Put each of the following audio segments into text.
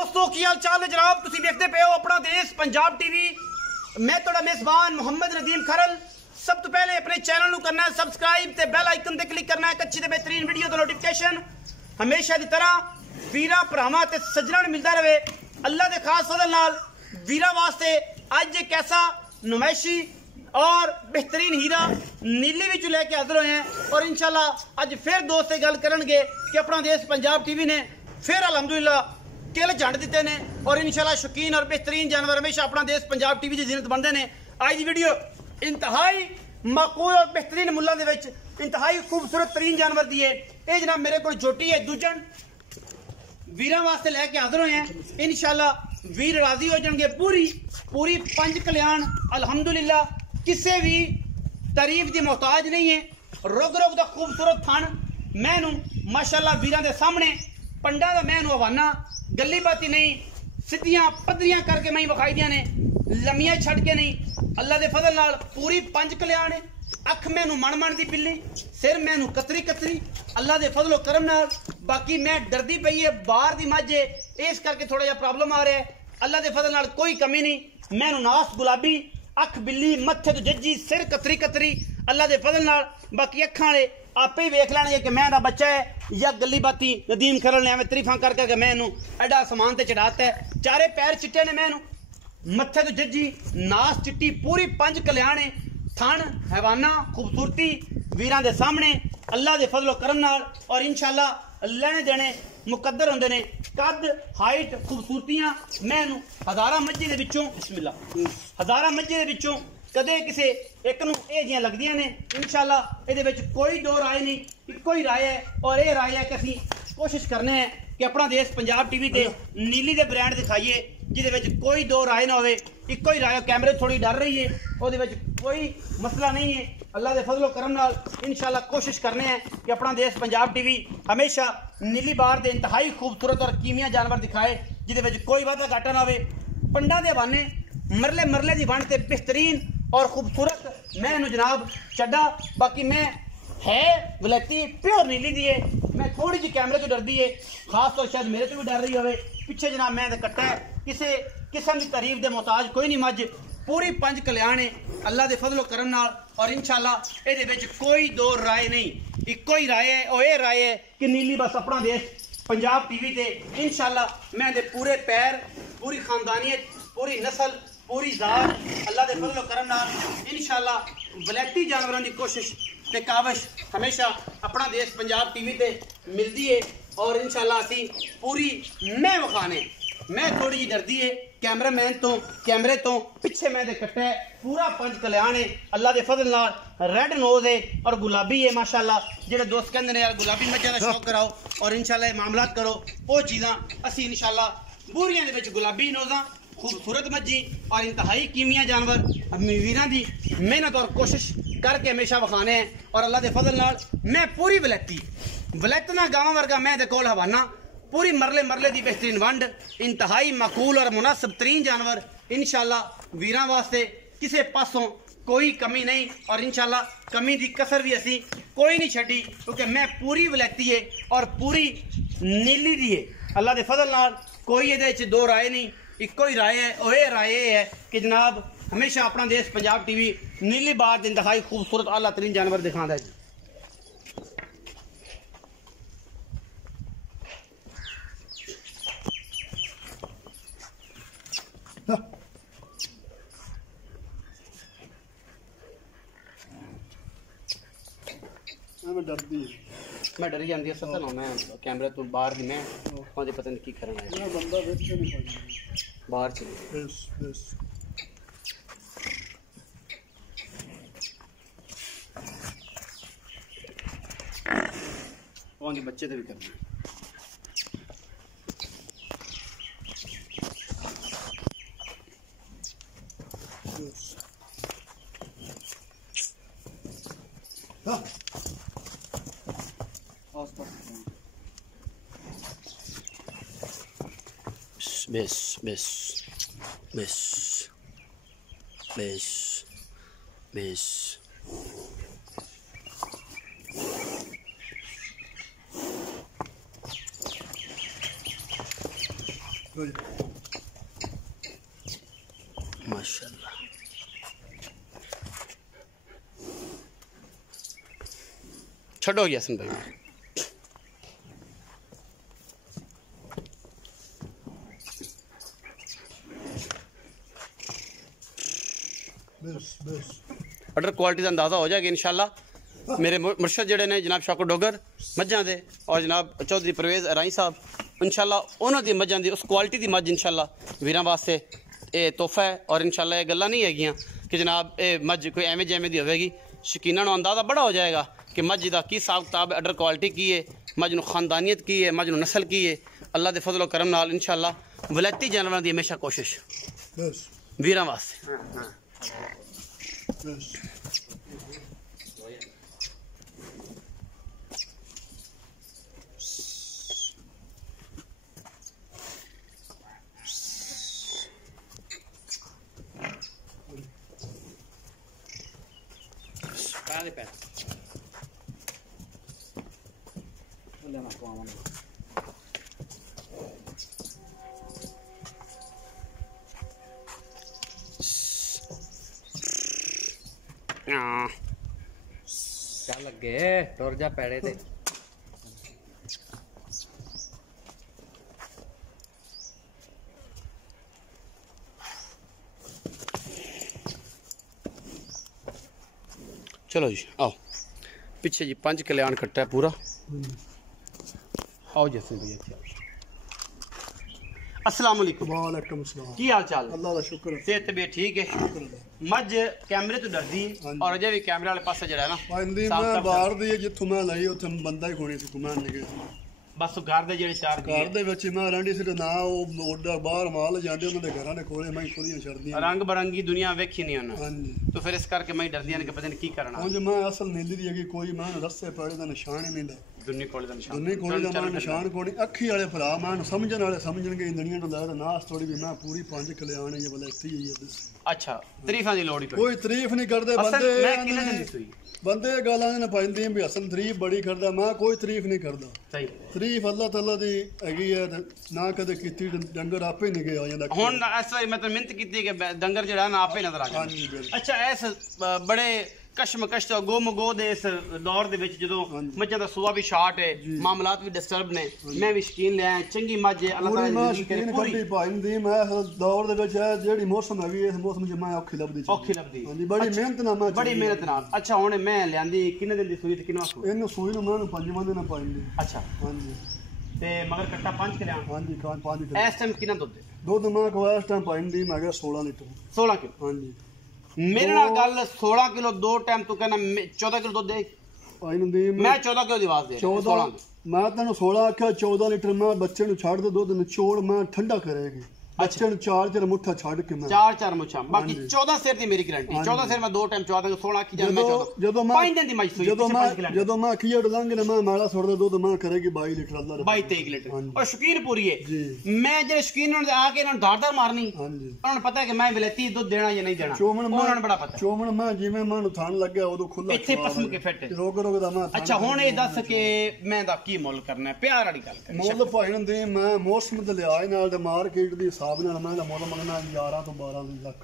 दोस्तों की हाल चाल है जनाब। तुसी देखते पे हो अपना देश पंजाब टीवी। मैं थोड़ा मेजबान मोहम्मद नदीम खरल। सब तो पहले अपने चैनल करना है सबसक्राइब ते बेल आइकन ते क्लिक करना है अच्छी ते बेहतरीन वीडियो का नोटिफिकेशन हमेशा की तरह वीरा भरावां ते सज्जनां नूं मिलता रहे। अल्लाह के खास फजल नाल वीरा वास्ते अज एक ऐसा नुमाइशी और बेहतरीन हीरा नीली विच लेके हाजिर हुए हैं और इंशाल्लाह अज फिर दोस्त गल करनगे कि अपना देश पंजाब टीवी ने फिर अलहमदुलिल्लाह किल झंड दिते ने और इंशाल्लाह शौकीन और बेहतरीन जानवर हमेशा अपना देश पंजाब टीवी की जीनत बनते हैं। आज की वीडियो इंतहाई माकूल और बेहतरीन मुल्लां दे विच इंतहाई खूबसूरत तरीन जानवर दी है। ये जनाब मेरे को झोटी है दूजन वीरां वास्ते लैके हाजिर हुए हैं। इंशाल्लाह वीर राजी हो जाएंगे। पूरी पूरी पंज कल्याण अलहमदुलिल्लाह किसी भी तारीफ की मोहताज नहीं है। रुग रुग का खूबसूरत थन मैनू माशाल्लाह वीरां दे सामने पंडा का मैनू हवाना गली बाती नहीं सीधियां पदरियां करके मैं विखाई दिया ने लम्मियां छड़ के नहीं। अल्लाह के फजल नाल पूरी पंज कल्याण है। अख मैनू मन मन की बिल्ली सिर मैनू कतरी कतरी अल्लाह के फजलो करम नाल। बाकी मैं डरदी पई है बाहर की मझ है इस करके थोड़ा जिहा प्रॉब्लम आ रहा है। अल्लाह के फजल नाल कोई कमी नहीं। मैनू नास गुलाबी अख बिल्ली मत्थे तो जज्जी सिर कतरी कतरी अल्लाह के फजल नाल। बाकी अखां वाले आपे ही वेख लैणगे कि मैं दा बच्चा है या गली बाती नदीम खरल ने एवं तरीफा कर करके मैनू एडा समान ते चढ़ाता है। चारे पैर चिट्टे ने मैनू मत्थे तो जज्जी नास चिट्टी पूरी पंज कल्याण है। थन हैवाना खूबसूरती वीरां दे सामने अल्लाह के फजलो करम नाल और इंशाल्लाह लेने देने मुकद्दर होंदे ने। कद हाइट खूबसूरतियां मैनू हज़ारां मज्जी दे विचों बिस्मिल्लाह हज़ारां मज्जी दे विचों कदे किसी एक नूं इह जिहियां लगदियां ने। इंशाल्लाह इहदे विच कोई दो राय नहीं, इक्को ही राय है और यह राय है कि असीं कोशिश करने हैं कि अपना देश पंजाब टीवी ते नीली दे ब्रांड दिखाइए जिहदे विच कोई दो राय ना होवे। इक्को ही राय कैमरे थोड़ी डर रही है उहदे विच कोई मसला नहीं है। अल्लाह के फजलो करम नाल इंशाल्लाह कोशिश करने हैं कि अपना देश पंजाब टीवी हमेशा नीली बार दे इंतहाई खूबसूरत और कीमिया जानवर दिखाए जिहदे विच कोई वाधा घाटा ना होवे। पंडा दे हवाने मरले मरले की वन ते बेहतरीन और खूबसूरत मैं जनाब चड्डा। बाकी मैं है वलैती प्योर नीली दी है। मैं थोड़ी जी कैमरे तो डरती है खास तौर शायद मेरे तो भी डर रही हो। पिछे जनाब मैं कट्टा है किसी किस्म की तारीफ के मोहताज कोई नहीं। मझ पूरी पंज कल्याण है अल्लाह के फजलो करम नाल और इंशाल्लाह ये कोई दो राय नहीं, इक्को ही राय है और ये राय है कि नीली बस अपना देश पंजाब टीवी ते इंशाल्लाह मैं दे पूरे पैर पूरी खानदानियत पूरी नस्ल पूरी जात अल्लाह के फजलो करम नाल इंशाल्लाह वलैती जानवरों की कोशिश ते काविश हमेशा अपना देश पंजाब टीवी ते मिलती है और इंशाल्लाह असी पूरी मैं विखाने मैं थोड़ी जी डरती है कैमरामैन तो कैमरे तो पिछे मैं कट्टा है पूरा पंज कल्याण है अल्लाह के फजल नाल। रेड नोज है और गुलाबी है माशाल्लाह। जेडे दोस्त कहंदे ने यार गुलाबी मज्जां दा शौक कराओ और इंशाल्लाह मामलात करो वो चीज़ां असी इंशाल्लाह बूरियां दे विच गुलाबी नोज़ां खूबसूरत मज्जी और इंतहाई कीमिया जानवर वीरां दी मेहनत और कोशिश करके हमेशा विखाने हैं और अल्लाह के फजल नाल मैं पूरी वलैतना गांव वर्गा मैं दे कोल हवाना पूरी मरले मरले की बेहतरीन वंड इंतहाई माकूल और मुनासिब तरीन जानवर इंशाल्लाह वीरां वास्ते किसी पासों कोई कमी नहीं और इंशाल्लाह कमी की कसर भी असी कोई नहीं छड़ी क्योंकि मैं पूरी वलैती है और पूरी नीली दी है अल्लाह के फजल नाल। कोई ये दो राय नहीं, इक्को ही राय है और ये राय है कि जनाब हमेशा अपना देश पंजाब टीवी नीली बार इंतहाई खूबसूरत आला तरीन जानवर दिखाता है। मैं डरी जाती है ना मैं कैमरे तो बाहर ही मैं मुझे पता नहीं की करना है बाहर चले बच्चे तो भी करना base base base base base माशाल्लाह। छड़ो यासिन भाई। ऑर्डर क्वालिटी का अंदाजा हो जाएगा इंशाल्लाह। मेरे मुर्शद जड़े ने जनाब शाको डोगर मज्जां दे और जनाब चौधरी परवेज अराई साहब इंशाल्लाह उन्होंने दी मज्जां दी उस क्वालिटी की मज्ज इंशाल्लाह वीरां वास्ते ये तोहफा है। और इंशाल्लाह ये गल्लां नहीं हैगियां कि जनाब ये मज्ज कोई एवें जेवें दी होवेगी। शकीना नूं अंदाजा बड़ा हो जाएगा कि मज्ज दा की हिसाब किताब अडर क्वालिटी की है, मज्ज नूं खानदानियत की है, मज्ज नूं नस्ल की है। अल्लाह दे फजल करम नाल इंशाल्लाह वलैती जानवरां दी हमेशा कोशिश वीरां वास्ते। चल लगे टुर जा पैड़े ते। चलो जी आओ पीछे जी 5 कल्याण कट्टा है पूरा। आओ जैसे भैया अस्सलाम वालेकुम। वालेकुम सलाम। की हाल चाल? अल्लाह का शुक्र है। सेहत तबीयत ठीक है? मज कैमरे तो डरदी है और अजय भी कैमरे वाले पासे जड़ा है ना पांदी मैं बाहर दी जिथों मैं लाई उत्थे बंदा ही कोनी सी घुमान निके बस घर दे जेड़े चार घर दे विच मैं रंडी सी ना ओ ओडा बाहर माल जांदे उन्हां दे घरां दे कोले मैं खुदियां छड़दियां रंग बरंगी दुनिया वेखी नहीं उन्हां। हां जी तो फिर इस करके मैं डरदियां ने कि पता नहीं की करना। उंज मैं असल नीली दी है कोई मैं रस्से पड़े दा निशान ही नहीं दा दुन्नी कोले दा निशान दुन्नी कोले दा मैं निशान कोनी अखी वाले भरा मैं समझण वाले समझणगे इंदनियां तो ला नास थोड़ी भी मैं पूरी 5 कल्याण है ये वलैती है। अच्छा तारीफां दी लोड़ ही कोई तारीफ नहीं करदे असल बंदे मैं किने दिन सुई बंदे गालां ने पाइंदे भी हसन तारीफ बड़ी करदा मैं कोई तारीफ नहीं करदा। सही तारीफ अल्लाह ताला दी हैगी है ना कदे कीती डंगर आपे नहीं गया जांदा हुन इस वारी मैं तो मिहनत कीती कि डंगर जड़ा ना आपे नजर आ हां जी जाए। बिल्कुल। अच्छा इस बड़े कशमकश तो गोमगो दे इस दौर दे विच जदों मज्जां दा सूआ भी शार्ट है मामलात भी डिस्टर्ब ने मैं भी शकीन ले आया चंगी मज्ज है अल्लाह पूरी ताला मैं दी करे शकीन पूरी कड्डी पाइंदी मैं दौर दे विच जेड़ी मौसम हैगी इस मौसम च मैं औखी लभदी औखी लभदी हां जी बड़ी मेहनत ना मैं बड़ी मेहनत नाल। अच्छा हुन मैं लियांदी किन्ने दिन दी सूई ते किन्ना सूई इन्नु सूई नु मैं 5 दिन पाइंदी। अच्छा हां जी ते मगर कट्टा 5 कल्याण हां जी 5 दिन इस टाइम किन्ना दुध दूध मैं को इस टाइम पाइंदी मैं 16 लीटर 16 किलो। हां जी मेरे नाल गल 16 किलो दो टाइम तू कहना 14 किलो दुध दे पाइंदी मैं 14 किलो दी आवाज दे 14 मैं तेन 16 आख्या 14 लीटर मैं बच्चे नु छाड़ दे दूध निचोड़ मैं ठंडा करेगी बच्चे नु 4 मुठ्ठा छाड़ के मैं 4 मुछा बाकी 14 सेर दी मेरी गारंटी 14 सेर मैं दो टाइम 14 16 की जान मैं 14 जदों मैं 5 दिन दी मज सूई जदों मैं किया डलंग ने मैं माला छोड़ दे दूध मैं करेगी 22 लीटर अल्लाह 22 लीटर और शकीन पूरी है मैं जेड़े शकीन ने आके इन्हां धारदार मारनी हां जी उन्हें पता है कि मैं विलेती दूध देना या नहीं देना उन्हां बड़ा पता चोमन मैं जिवें मैं थान लग गया उदो खुला इत्थे पसम के फिट रोग दा मैं अच्छा हुन ये दस के मैं दा की मुल करना है प्यार वाली गल कर मुल भाई दे मैं मौसम दे लिहाज नाल ते मार्केट दी हिसाब नाल मैं दा मुल मंगना 11 तो 12 लाख।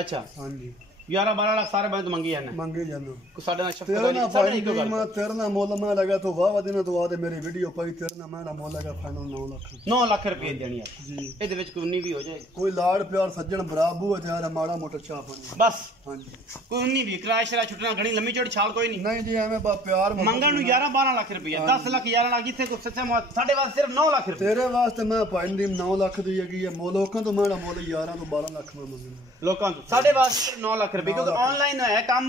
अच्छा हां जी 11-12 लाख सारे बैंक मंगी जाने मंगे जानो को साडे नाल तेरे ना शफकत फाइल दी मैं तेरे ना मुल मैं लगा तो वाह दिन तो आदे मेरी वीडियो पाई तेरे ना मैं मुल लगा फाइनल 9 लाख 9 लाख रुपए देनी है जी ਇਹਦੇ ਵਿੱਚ ਕੋਈ 19 ਵੀ ਹੋ ਜਾਏ कोई लाड़ प्यार सज्जन बराबू है यार माड़ा मोटा चाह पानी बस हां जी ਕੋਈ 19 ਵੀ ਕਿਰਾਇਆ ਸ਼ਰਾ ਛੁੱਟਣਾ घणी लंबी चौड़ी छाल कोई नहीं नहीं जी एवें बा प्यार ਮੰਗਣ ਨੂੰ 11-12 ਲੱਖ ਰੁਪਏ 10 ਲੱਖ 11 ਲੱਖ ਜਿੱਥੇ ਕੋਈ ਸੱਚਾ ਸਾਡੇ ਵਾਸਤੇ ਸਿਰਫ 9 ਲੱਖ ਰੁਪਏ तेरे वास्ते मैं पाइंदी 9 लाख दी हैगी है लोकां तो मेरा मुल 11 तो 12 लाख मैं मंगना ਲੋਕਾਂ ਤੋਂ ਸਾਡੇ ਵਾਸਤੇ 9 ਲੱਖ ਰੁਪਏ ਕਿਉਂਕਿ ਆਨਲਾਈਨ ਹੈ ਕੰਮ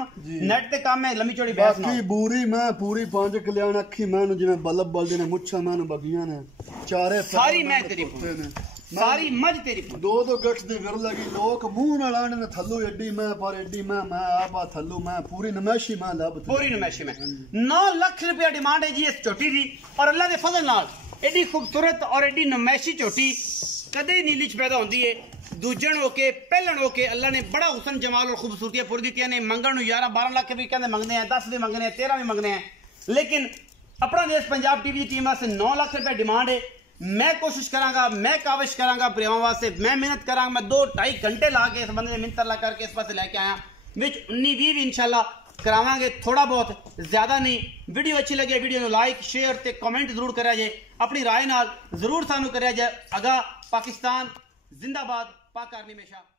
ਨੈਟ ਤੇ ਕੰਮ ਹੈ ਲੰਮੀ ਚੌੜੀ ਬਹਿਸ ਨਾ बाकी बूरी मैं पूरी 5 कल्याण अखी मैं जिवें बल्ब बलदे ने मुच्छां मैं बगियां ने चारे सारी मैं तेरी सारी मज तेरी दो गठ दे विर लगी लोक मुंह नाल आने ने थल्लू एडी मैं पर एडी मैं आपा थल्लू मैं पूरी नमैशी मैं लब पूरी नमैशी में 9 लाख रुपया डिमांड है जी इस चोटी दी और अल्लाह दे फजल नाल एडी खूबसूरत और एडी नमैशी चोटी कदे नीली च पैदा होंदी है दूजन होके पहलन होके अल्लाह ने बड़ा हुसन जमाल और खूबसूरतियां पूरी दी ने मंगण 11-12 लाख भी कहते मंगने हैं 10 भी मंगने हैं 13 भी मंगने हैं लेकिन अपना देश पंजाब टीवी की टीम वास्ते 9 लाख रुपए डिमांड है मैं कोशिश करांगा, मैं काविश करांगा भरावां वास्ते, मैं मेहनत करांगा। मैं 2-2.5 घंटे ला के इस बंदे ने मिन्नत अल्लाह करके इस पासे लेके आया। विच 19-20 भी इंशाल्लाह करावांगे, थोड़ा बहुत, ज्यादा नहीं। वीडियो अच्छी लगे वीडियो ਨੂੰ लाइक शेयर ते कमेंट जरूर करा जे, अपनी राय नाल जरूर सानू करा जे। अगा पाकिस्तान जिंदाबाद, पाक आर्मी हमेशा।